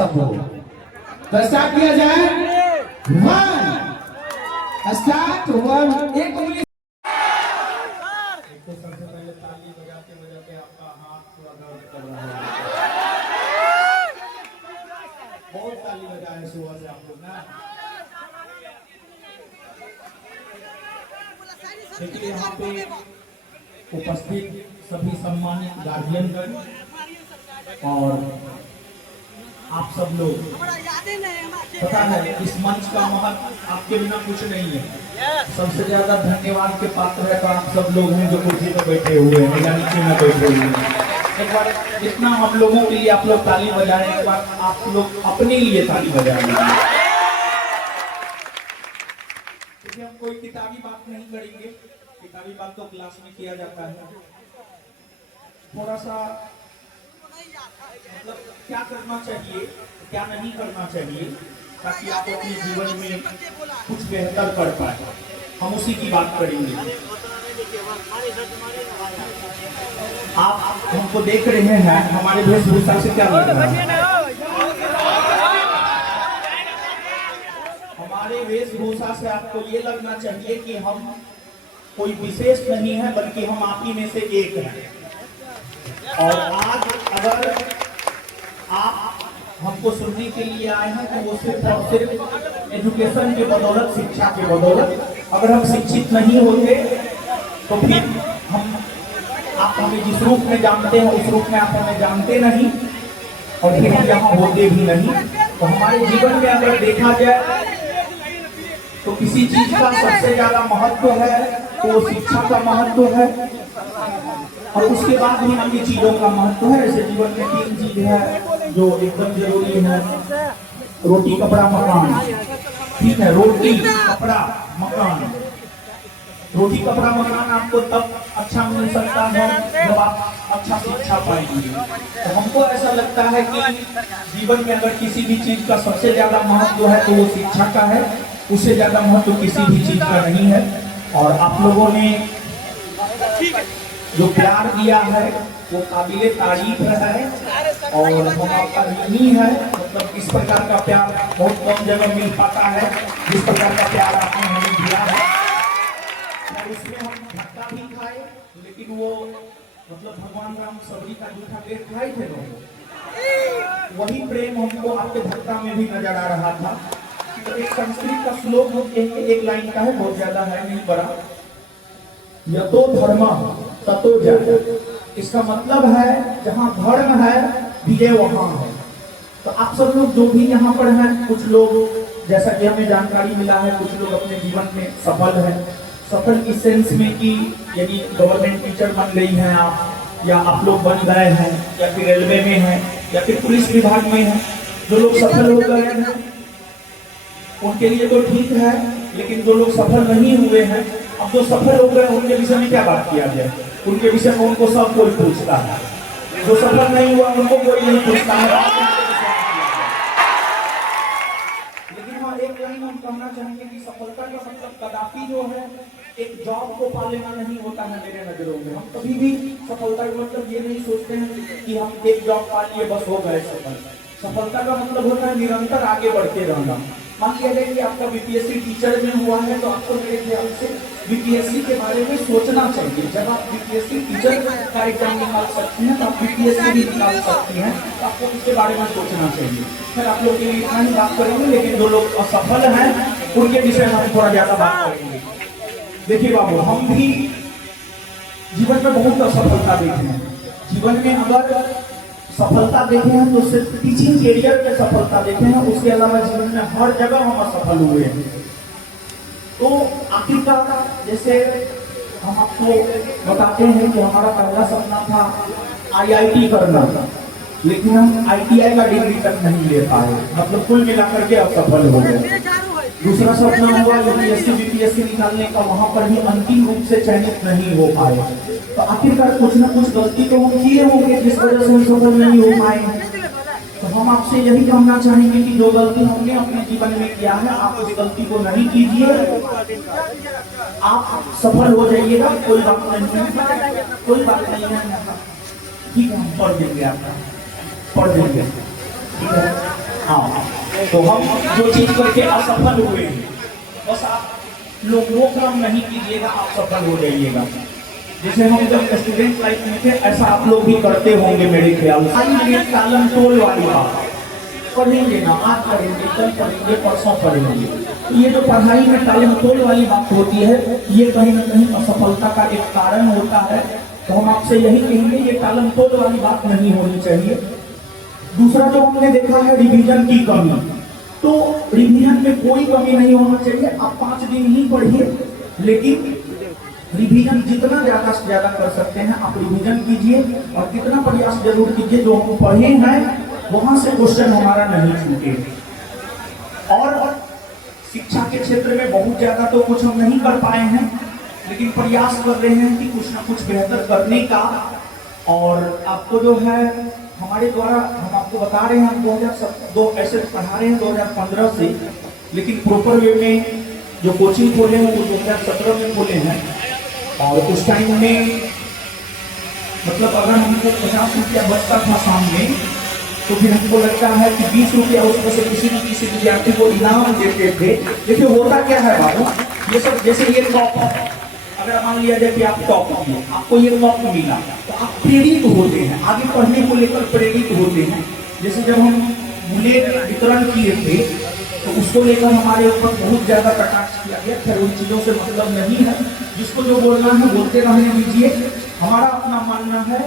सबको। तो स्टार्ट किया जाए। 1 स्टार्ट 1 एक उंगली। तो सबसे पहले ताली बजाते बजाते आपका हाथ थोड़ा दर्द कर रहा है। बहुत ताली बजाए सुबह से आप लोग ना। देखिए यहाँ पे उपस्थित सभी सम्मानित गार्जियनगण और आप सब लोग, पता है इस मंच का महत्व आपके बिना कुछ नहीं है। सबसे ज्यादा धन्यवाद के पात्र है तो आप सब लोग हैं जो कुर्सी पर बैठे हुए हैं या नीचे में बैठे हुए हैं। एक बार इतना हम लोगों के लिए आप लोग ताली बजाएं, एक बार आप लोग अपने लिए ताली बजाएं। क्योंकि हम कोई किताबी बात नहीं करेंगे, किताबी बात तो क्लास में किया जाता है। थोड़ा सा मतलब क्या करना चाहिए क्या नहीं करना चाहिए ताकि आप अपने जीवन में कुछ बेहतर कर पाए, हम उसी की बात करेंगे। आप हमको देख रहे हैं, हमारे वेशभूषा से क्या लग रहा है? हमारे वेशभूषा से आपको ये लगना चाहिए कि हम कोई विशेष नहीं है, बल्कि हम आप ही में से एक हैं। और आज अगर आप हमको सुनने के लिए आए हैं तो वो सिर्फ और सिर्फ एजुकेशन के बदौलत, शिक्षा के बदौलत। अगर हम शिक्षित नहीं होते तो फिर हम आप हमें जिस रूप में जानते हैं उस रूप में आप हमें जानते नहीं, और फिर हम यहाँ होते भी नहीं। तो हमारे जीवन में अगर देखा जाए तो किसी चीज का सबसे ज्यादा महत्व है तो शिक्षा का महत्व है, और उसके बाद भी अन्य चीजों का महत्व है। ऐसे जीवन में 3 चीज है जो एकदम जरूरी है। रोटी कपड़ा मकान, ठीक है? रोटी कपड़ा मकान। रोटी कपड़ा मकान आपको तब अच्छा मिल सकता है जब आप अच्छा शिक्षा पाएंगे। तो हमको ऐसा लगता है कि जीवन में अगर किसी भी चीज का सबसे ज्यादा महत्व है तो वो शिक्षा का है, उससे ज्यादा महत्व किसी भी चीज का नहीं है। और आप लोगों ने जो प्यार दिया है वो काबिले तारीफ है, और हम आपका ऋणी है। मतलब इस प्रकार का प्यार बहुत कम जगह मिल पाता है, जिस प्रकार का प्यार आपने हमें दिया है। और उसमें हम धक्का भी खाए, लेकिन वो मतलब भगवान राम सबरी का जूठा पेड़ खाए थे लोग, वही प्रेम हमको आपके धक्का में भी नजर आ रहा था। तो एक संस्कृत का श्लोक एक लाइन का है, बहुत ज्यादा है नहीं बड़ा। यतो धर्म ततो जय। इसका मतलब है जहाँ धर्म है विजय वहाँ है। तो आप सब लोग जो भी यहाँ पर हैं, कुछ लोग जैसा कि हमें जानकारी मिला है कुछ लोग अपने जीवन में सफल है। सफल इस सेंस में कि यदि गवर्नमेंट टीचर बन गई हैं आप, या आप लोग बन गए हैं, या फिर रेलवे में हैं, या फिर पुलिस विभाग में हैं। जो लोग सफल हो गए हैं उनके लिए तो ठीक है, लेकिन जो लोग सफल नहीं हुए हैं, अब जो सफल हो गए उनके विषय में क्या बात किया जाए? उनके विषय में उनको सब कोई पूछता है, जो सफल नहीं हुआ उनको कोई नहीं पूछता है। लेकिन हाँ, एक लाइन हम कहना चाहेंगे कि सफलता का मतलब कदापि जो है एक जॉब को पा लेना नहीं होता है मेरे नजरों में। हम कभी भी सफलता का मतलब ये नहीं सोचते हैं कि हम एक जॉब पा लिए बस हो गए सफल। सफलता का मतलब होता है निरंतर आगे बढ़ते रहना। मान लिया जाए कि आपका बीपीएससी टीचर में हुआ है तो आपको मेरे ख्याल से बीपीएससी के बारे में सोचना चाहिए। जब आप बीपीएससी टीचर का एग्जाम निकाल सकती हैं तो आप बीपीएससी भी निकाल सकती हैं, तो आपको इसके बारे में सोचना चाहिए। फिर आप लोग के लिए इतना ही बात करेंगे, लेकिन जो लोग असफल हैं उनके विषय में हम थोड़ा ज्यादा बात करेंगे। देखिए बाबू, हम भी जीवन में बहुत असफलता देखे हैं। जीवन में अगर सफलता देखे हैं तो सिर्फ टीचिंग कैरियर में सफलता देखे हैं, उसके अलावा जीवन में हर जगह हम असफल हुए हैं। तो आखिरकार जैसे हम आपको बताते हैं कि हमारा पहला सपना था आईआईटी करना, लेकिन हम आईटीआई का डिग्री तक नहीं ले पाए, मतलब कुल मिलाकर के असफल हो गए। दूसरा सपना हुआ यूपीएससी बीपीएससी निकालने का, वहां पर भी अंतिम रूप से चयनित नहीं हो पाए। तो आखिरकार कुछ ना कुछ गलती तो हम किए होंगे जिस वजह से हम सफल नहीं हो पाए। तो हम आपसे यही कहना चाहेंगे कि जो गलती हमने अपने जीवन में किया है आप उस गलती को नहीं कीजिए, आप सफल हो जाइएगा। कोई बात नहीं है, कोई बात नहीं है, ठीक है, हम पढ़ देंगे, आपका पढ़ देंगे, ठीक है। हाँ, तो हम जो चीज करके असफल हुए हैं, बस आप लोग वो काम नहीं कीजिएगा, आप सफल हो जाइएगा। जैसे हम जब स्टूडेंट लाइफ में थे, ऐसा आप लोग भी करते होंगे मेरे ख्याल से। तालम तोल वाली बात पढ़ेंगे ना, आज पढ़ेंगे, कल पढ़ेंगे, परसों पढ़ेंगे, तो ये जो पढ़ाई में तालम तोल वाली बात होती है, ये कहीं ना कहीं असफलता का एक कारण होता है। तो हम आपसे यही कहेंगे, ये तालम तोल वाली बात नहीं होनी चाहिए। दूसरा जो हमने देखा है, रिवीजन की कमी। तो रिवीजन में कोई कमी नहीं होना चाहिए। आप 5 दिन ही पढ़िए, लेकिन रिवीजन जितना ज्यादा से ज्यादा कर सकते हैं आप रिवीजन कीजिए, और कितना प्रयास जरूर कीजिए जो हम पढ़े हैं वहां से क्वेश्चन हमारा नहीं छूटे। और शिक्षा के क्षेत्र में बहुत ज्यादा तो कुछ हम नहीं कर पाए हैं, लेकिन प्रयास कर रहे हैं कि कुछ ना कुछ बेहतर करने का। और आपको जो है हमारे द्वारा, हम आपको बता रहे हैं, हम 2002 ऐसे पढ़ा रहे हैं 2015 से, लेकिन प्रॉपर वे में जो कोचिंग खोले हैं वो 2017 में खोले हैं। और उस टाइम में मतलब अगर हमको 50 रुपया बचता था सामने, तो फिर हमको लगता है कि 20 रुपया उसमें से किसी न किसी विद्यार्थी को इनाम देते थे। देखिए होता क्या है बाबू, ये सब जैसे ये टॉप है, अगर मान लिया जाए कि आप टॉप किए, आपको ये टॉप मिला, तो आप प्रेरित होते हैं, आगे पढ़ने को लेकर प्रेरित होते हैं। जैसे जब हम बुलेट वितरण किए थे, तो उसको लेकर हमारे ऊपर बहुत ज्यादा कटाक्ष किया गया। फिर उन चीजों से मतलब नहीं है, जिसको जो बोलना है बोलते रहने दीजिए। हमारा अपना मानना है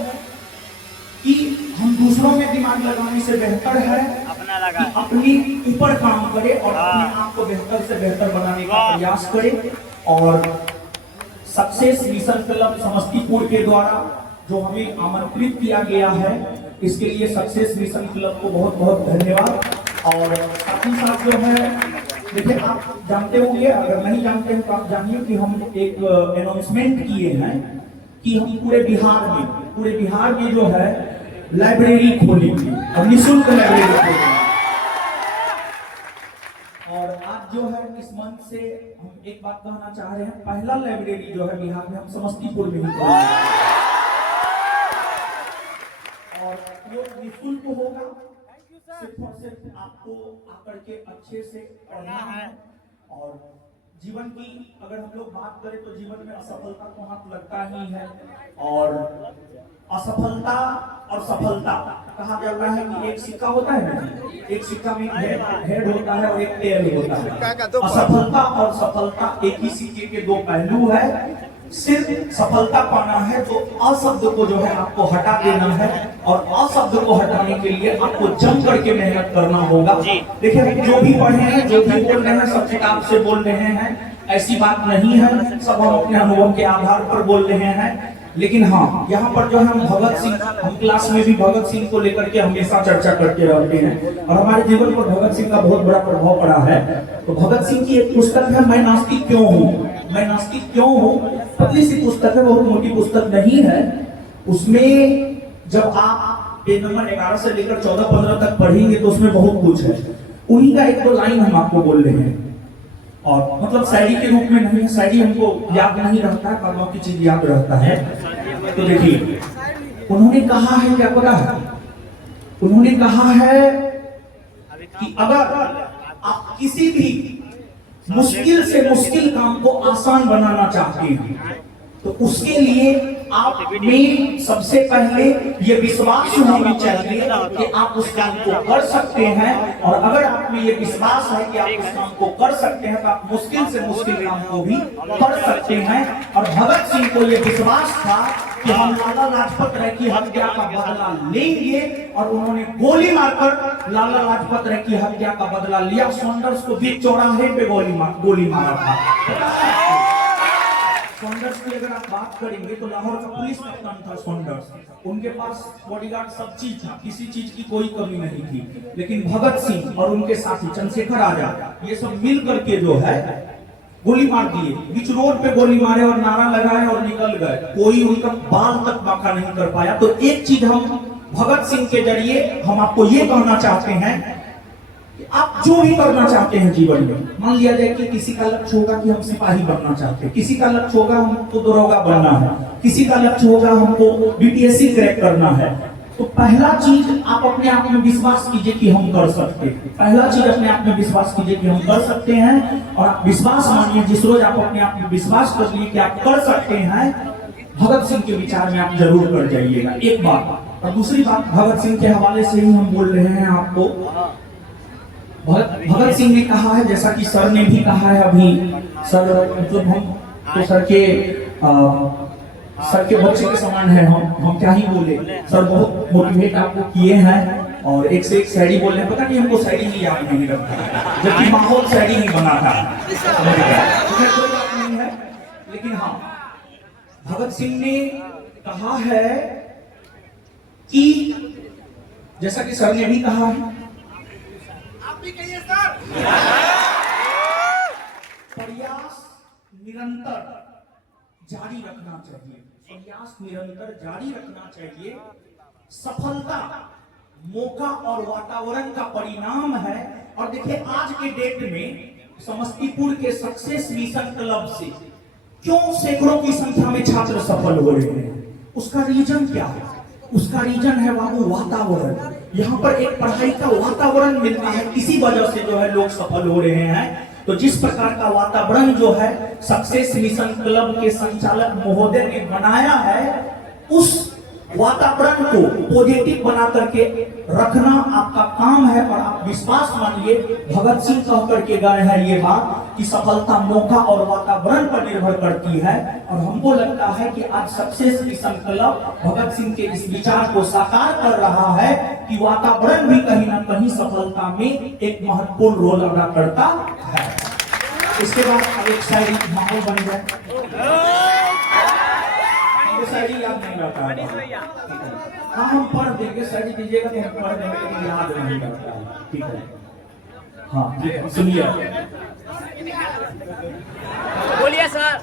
कि हम दूसरों में दिमाग लगाने से बेहतर है कि अपनी ऊपर काम करे और अपने आप को बेहतर से बेहतर बनाने का प्रयास करे। और सक्सेस मिशन क्लब समस्तीपुर के द्वारा जो हमें आमंत्रित किया गया है, इसके लिए सक्सेस मिशन क्लब को बहुत बहुत धन्यवाद। और साथ ही साथ जो है, देखिए आप जानते होंगे, अगर नहीं जानते हैं तो आप जानिए कि हम एक अनाउंसमेंट किए हैं कि हम पूरे बिहार में जो है लाइब्रेरी खोलेंगे और निःशुल्क लाइब्रेरी खोलेंगे। और आज जो है इस मंच से हम एक बात कहना चाह रहे हैं, पहला लाइब्रेरी जो है बिहार में हम समस्तीपुर में ही खोलेंगे, और वो निःशुल्क होगा। सिर्फ और सिर्फ आपको आकर के अच्छे से पढ़ना है। और जीवन की अगर हम लोग बात करें तो जीवन में असफलता तो हाथ लगता ही है, और असफलता और सफलता कहा जाता है कि एक सिक्का होता है ना, एक सिक्का में हेड होता है और एक टेल होता है। असफलता और सफलता एक ही सिक्के के दो पहलू है। सिर्फ सफलता पाना है तो अशब्द को जो है आपको हटा देना है, और अशब्द को हटाने के लिए आपको जम करके मेहनत करना होगा। देखिए जो भी पढ़े हैं, जो भी बोल रहे हैं, सब किताब से बोल रहे हैं, ऐसी बात नहीं है, सब हम अपने अनुभव के आधार पर बोल रहे हैं। लेकिन हाँ, यहाँ पर जो है हम भगत सिंह, हम क्लास में भी भगत सिंह को लेकर के हमेशा चर्चा करते रहते हैं, और हमारे जीवन पर भगत सिंह का बहुत बड़ा प्रभाव पड़ा है। तो भगत सिंह की एक पुस्तक है, मैं नास्तिक क्यों हूँ, मैं नास्तिक क्यों हूँ, पतली सी पुस्तक है, बहुत मोटी पुस्तक नहीं है। उसमें जब आप पेज नंबर 11 से लेकर 14-15 तक पढ़ेंगे तो उसमें बहुत कुछ है। उन्हीं का एक दो लाइन हम आपको बोल रहे हैं, और मतलब शायरी के रूप में नहीं है, शायरी हमको याद नहीं रहता है, कर्मों की चीज याद रहता है। तो देखिए उन्होंने कहा है, क्या पता है, उन्होंने कहा है कि अगर आप किसी भी मुश्किल से मुश्किल काम को आसान बनाना चाहते हैं, तो उसके लिए आप में सबसे पहले ये विश्वास होना चाहिए कि आप उस काम को कर सकते हैं। और अगर आप में ये विश्वास है कि आप उस काम को कर सकते हैं, तो आप मुश्किल से मुश्किल काम को भी कर सकते हैं। और भगत सिंह को ये विश्वास था कि हम लाला लाजपत राय की हत्या का बदला लेंगे, और उन्होंने गोली मारकर लाला लाजपत राय की हत्या का बदला लिया। सॉन्डर्स को बीच चौराहे पे गोली मारा था। सॉन्डर्स की अगर आप बात करेंगे तो लाहौर का पुलिस कप्तान था सॉन्डर्स, उनके पास बॉडीगार्ड सब चीज था, किसी चीज की कोई कमी नहीं थी। लेकिन भगत सिंह और उनके साथी चंद्रशेखर आजाद, ये सब मिल करके जो है गोली मार दिए, बीच रोड पे गोली मारे और नारा लगाए और निकल गए, कोई उनका बाल तक बांका नहीं कर पाया। तो एक चीज हम भगत सिंह के जरिए हम आपको ये कहना चाहते हैं, आप जो भी करना चाहते हैं जीवन में, मान लिया जाए कि किसी का लक्ष्य होगा कि हम सिपाही बनना चाहते हैं, किसी का लक्ष्य होगा हमको दरोगा बनना है, किसी का लक्ष्य होगा हमको बीपीएससी क्रैक करना है, तो पहला चीज आप अपने आप में विश्वास कीजिए कि हम कर सकते हैं। पहला चीज अपने आप में विश्वास कीजिए कि हम कर सकते हैं, और आप विश्वास मानिए। जिस रोज आप अपने आप में विश्वास कर लिए कि आप कर सकते हैं, भगत सिंह के विचार में आप जरूर कर जाइएगा। एक बात। और दूसरी बात, भगत सिंह के हवाले से ही हम बोल रहे हैं आपको। भगत सिंह ने कहा है, जैसा कि सर ने भी कहा है अभी, सर मतलब हम तो सर के बच्चे के समान है। हम क्या ही बोले, सर बहुत मोटिवेट आपको किए हैं और एक से एक शायरी बोल रहे हैं। पता नहीं हमको शायरी ही याद नहीं रखता, जबकि माहौल शायरी ही बना था। कोई बात नहीं है, लेकिन हाँ, भगत सिंह ने कहा है कि जैसा कि सर ने भी कहा है, आप भी कहिए सर, प्रयास निरंतर जारी रखना चाहिए। प्रयास निरंतर जारी रखना चाहिए। सफलता मौका और वातावरण का परिणाम है। और देखिए, आज के डेट में समस्तीपुर के सक्सेस मिशन क्लब से क्यों सैकड़ों की संख्या में छात्र सफल हो रहे हैं, उसका रीजन क्या है? उसका रीजन है बाबू वातावरण। यहाँ पर एक पढ़ाई का वातावरण मिलता है, इसी वजह से जो है लोग सफल हो रहे हैं। तो जिस प्रकार का वातावरण जो है सक्सेस मिशन क्लब के संचालक महोदय ने बनाया है, उस वातावरण को पॉजिटिव बना करके रखना आपका काम है। और आप विश्वास मानिए, भगत सिंह कह करके गए हैं ये बात कि सफलता मौका और वातावरण पर निर्भर करती है। और हमको लगता है कि आज success mission club Bhagat Singh के इस विचार को साकार कर रहा है कि वातावरण भी कहीं ना कहीं सफलता में एक महत्वपूर्ण रोल अदा करता है। इसके बाद अब एक शायरी माहौल बन जाए। शायरी याद नहीं रहता है, हाँ हम पढ़ देंगे, शायरी दीजिएगा तो हम पढ़ देंगे, लेकिन याद नहीं रहता है। ठीक है, हाँ ठीक है, सुनिए। बोलिए सर।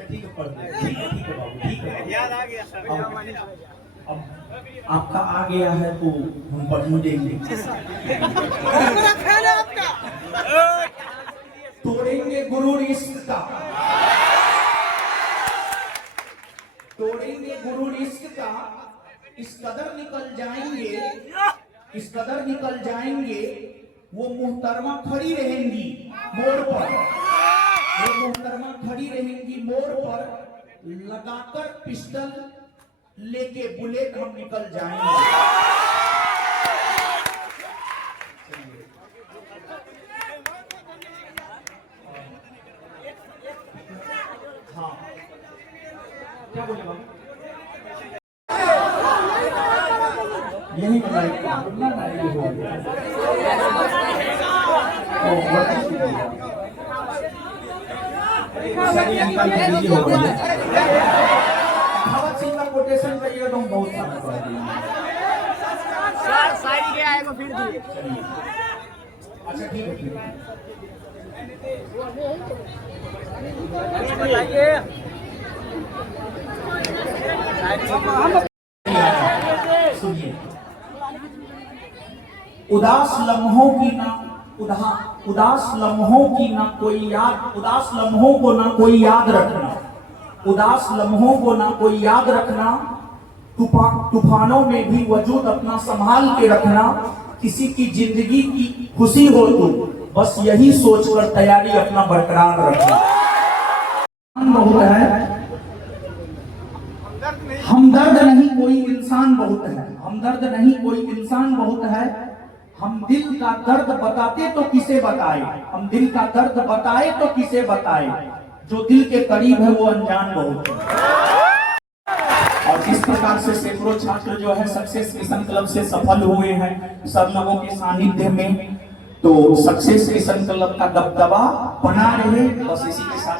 ठीक है, पढ़ देंगे। ठीक है बाबू, ठीक है, याद आ गया। अब आपका आ गया है तो हम पढ़ने देंगे। तोड़ेंगे गुरूर इश्क का, तोड़ेंगे गुरूर इश्क का, इस कदर निकल जाएंगे, इस कदर निकल जाएंगे, वो मुहतरमा खड़ी रहेंगी मोड़ पर, वो मुहतरमा खड़ी रहेंगी मोड़ पर, लगाकर पिस्टल लेके बुलेट हम निकल जाएंगे। हाँ, क्या बोले बाबू? यही बताइए कितना टाइम हो गया? भगत सिंह का कोटेशन करिए तो हम बहुत सारा पढ़ देंगे। सर शायरी के आएगा फिर दिए। अच्छा ठीक है, ठीक है। सुनिए, उदास लम्हों की ना उदास लम्हों की ना कोई याद, उदास लम्हों को ना कोई याद रखना, उदास लम्हों को ना कोई याद रखना, तूफानों में भी वजूद अपना संभाल के रखना, किसी की जिंदगी की खुशी हो तो बस यही सोचकर तैयारी अपना बरकरार रखना। बहुत है, हमदर्द नहीं कोई इंसान बहुत है, हमदर्द नहीं कोई इंसान बहुत है, हम दिल का दर्द बताते तो किसे बताए, हम दिल का दर्द बताए तो किसे बताए, जो दिल के करीब है वो अनजान बहुत है। और इस प्रकार से सैकड़ों छात्र जो है सक्सेस मिशन क्लब से सफल हुए हैं सब लोगों के सानिध्य में। तो सक्सेस मिशन क्लब का दबदबा बना रहे, बस इसी के साथ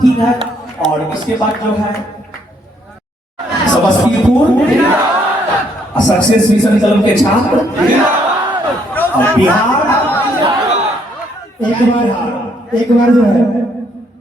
ठीक है। और इसके बाद जो है समस्तीपुर सक्सेस मिशन क्लब के छात्र और बिहार एक बार जो है